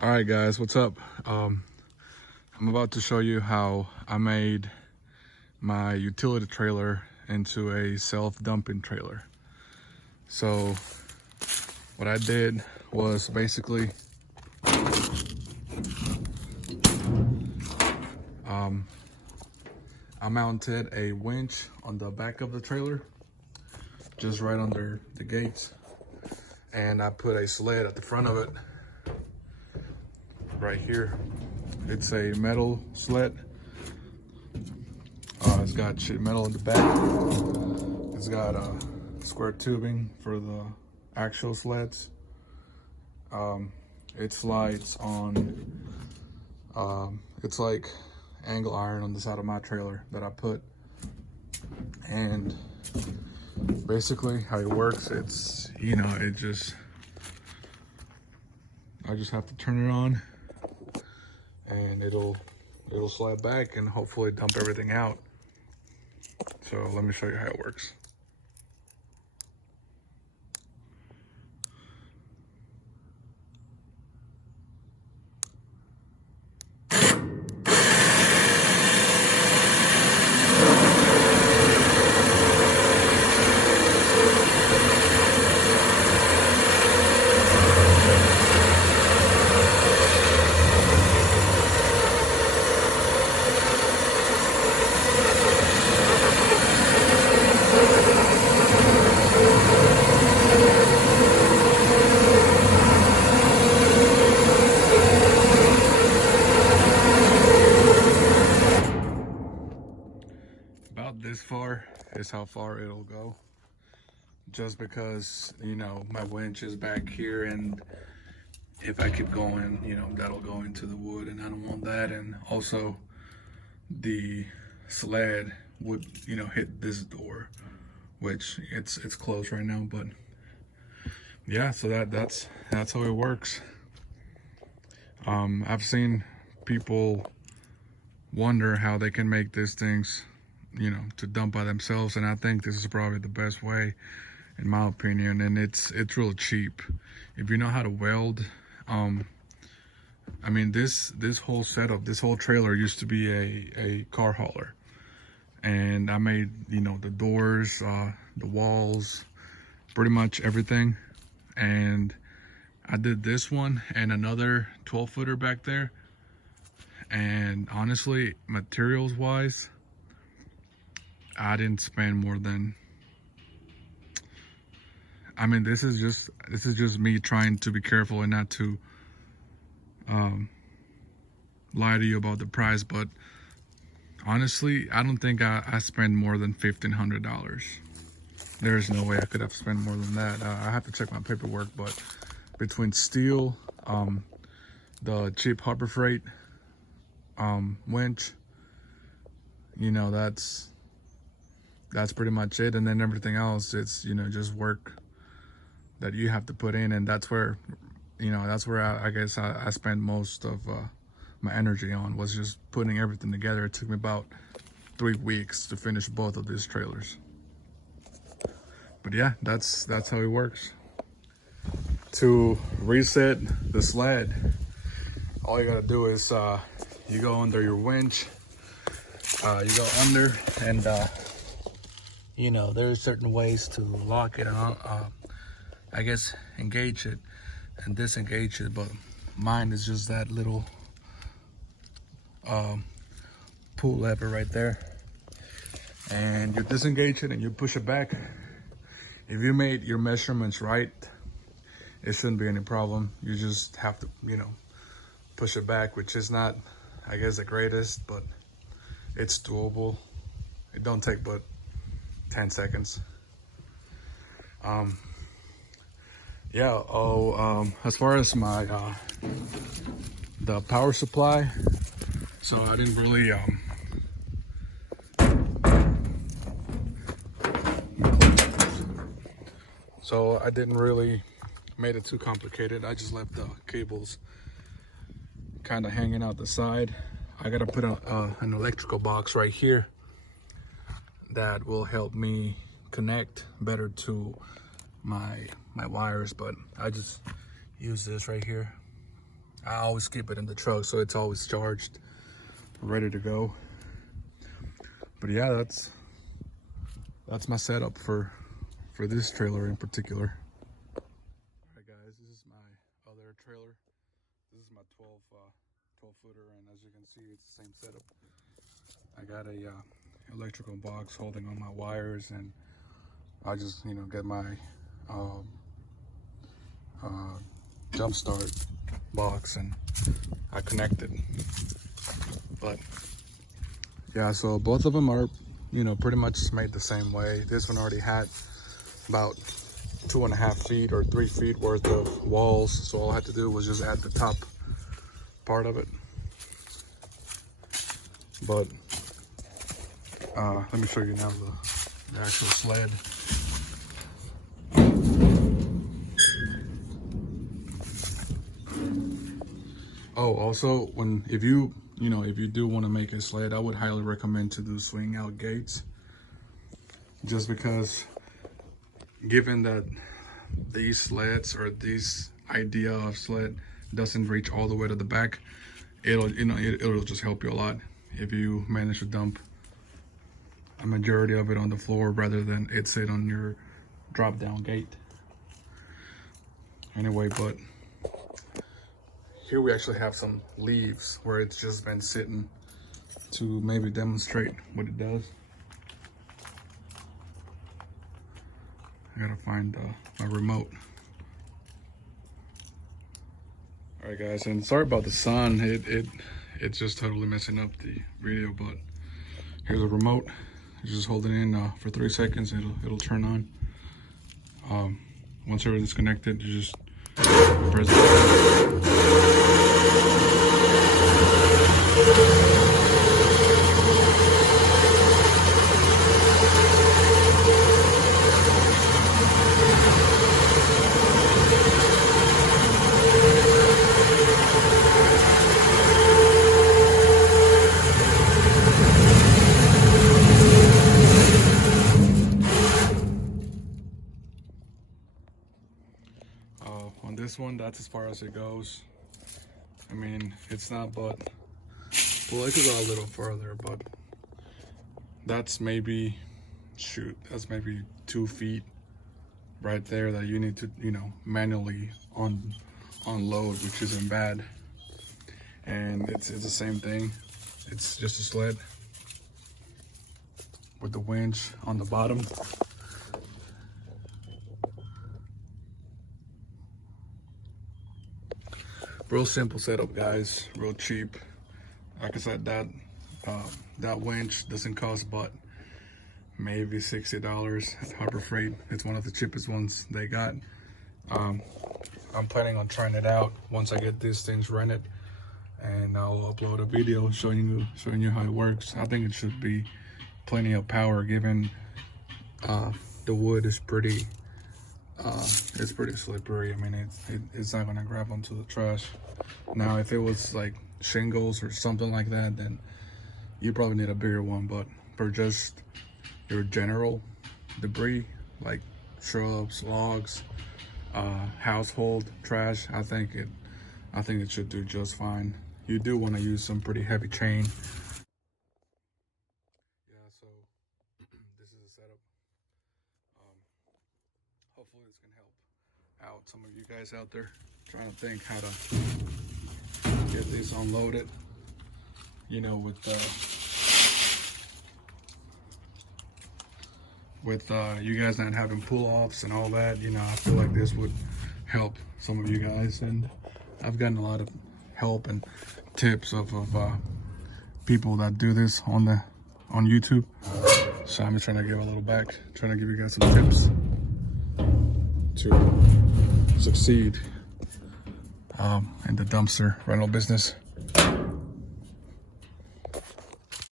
All right, guys, what's up? I'm about to show you how I made my utility trailer into a self-dumping trailer. So what I did was basically I mounted a winch on the back of the trailer, just right under the gates, and I put a sled at the front of it right here. It's a metal sled. It's got sheet metal in the back. It's got square tubing for the actual sleds. It slides on, it's like angle iron on the side of my trailer that I put. And basically how it works, it's, I just have to turn it on and it'll slide back and hopefully dump everything out. So let me show you how it works. About this far is how far it'll go, just because my winch is back here, and if I keep going, that'll go into the wood and I don't want that. And also the sled would hit this door, which it's closed right now. But yeah, so that's how it works. I've seen people wonder how they can make these things to dump by themselves, and I think this is probably the best way, in my opinion. And it's real cheap if you know how to weld. I mean, this whole setup, this whole trailer used to be a car hauler, and I made the doors, the walls, pretty much everything. And I did this one and another 12-footer back there, and honestly, materials wise, I didn't spend more than, I mean, this is just me trying to be careful and not to lie to you about the price. But honestly, I don't think I spent more than $1,500. There's no way I could have spent more than that. I have to check my paperwork, but between steel, the cheap Harbor Freight winch, that's pretty much it. And then everything else, it's just work that you have to put in, and that's where I guess I spent most of my energy on, was just putting everything together. It took me about 3 weeks to finish both of these trailers. But yeah, that's how it works. To reset the sled, all you gotta do is you go under your winch, you go under, and there's certain ways to lock it on, I guess engage it and disengage it, but mine is just that little pull lever right there, and you disengage it and you push it back. If you made your measurements right, it shouldn't be any problem. You just have to push it back, which is not, I guess, the greatest, but it's doable. It don't take but 10 seconds. Yeah. As far as my the power supply, so I didn't really made it too complicated. I just left the cables kind of hanging out the side. I gotta put an electrical box right here that will help me connect better to my wires, but I just use this right here, I always keep it in the truck so it's always charged, ready to go. But yeah, that's my setup for this trailer in particular. Alright guys, this is my other trailer. This is my 12 footer, and as you can see, it's the same setup. I got a electrical box holding on my wires, and I just get my jump start box and I connected. But yeah, so both of them are pretty much made the same way. This one already had about 2.5 feet or 3 feet worth of walls, so all I had to do was just add the top part of it. But let me show you now the actual sled. Oh, also, if you do want to make a sled, I would highly recommend to do swing out gates, just because given that these sleds or this idea of sled doesn't reach all the way to the back, it'll just help you a lot if you manage to dump a majority of it on the floor rather than it sit on your drop down gate. Anyway, but here we actually have some leaves where it's just been sitting to maybe demonstrate what it does. I gotta find my remote. All right guys, and sorry about the sun. It's just totally messing up the video, but here's a remote. You just hold it in for 3 seconds, it'll turn on. Once everything's connected, you just press it. On this one, that's as far as it goes. I mean, it's not, but well, it could go a little further, but that's maybe, that's maybe 2 feet right there that you need to, manually unload, which isn't bad. And it's the same thing. It's just a sled with the winch on the bottom. Real simple setup, guys. Real cheap. Like I said, that winch doesn't cost but maybe $60 at Harbor Freight. It's one of the cheapest ones they got. I'm planning on trying it out once I get these things rented, and I'll upload a video showing you how it works. I think it should be plenty of power, given the wood is pretty it's pretty slippery. I mean, it's not gonna grab onto the trash. Now, if it was like shingles or something like that, then you probably need a bigger one. But for just your general debris, like shrubs, logs, household trash, I think it should do just fine. You do want to use some pretty heavy chain. Yeah, so this is a setup. Hopefully this can help out some of you guys out there trying to think how to get this unloaded, with you guys not having pull-offs and all that. I feel like this would help some of you guys, and I've gotten a lot of help and tips of people that do this on YouTube. So I'm just trying to give a little back, trying to give you guys some tips to succeed in the dumpster rental business.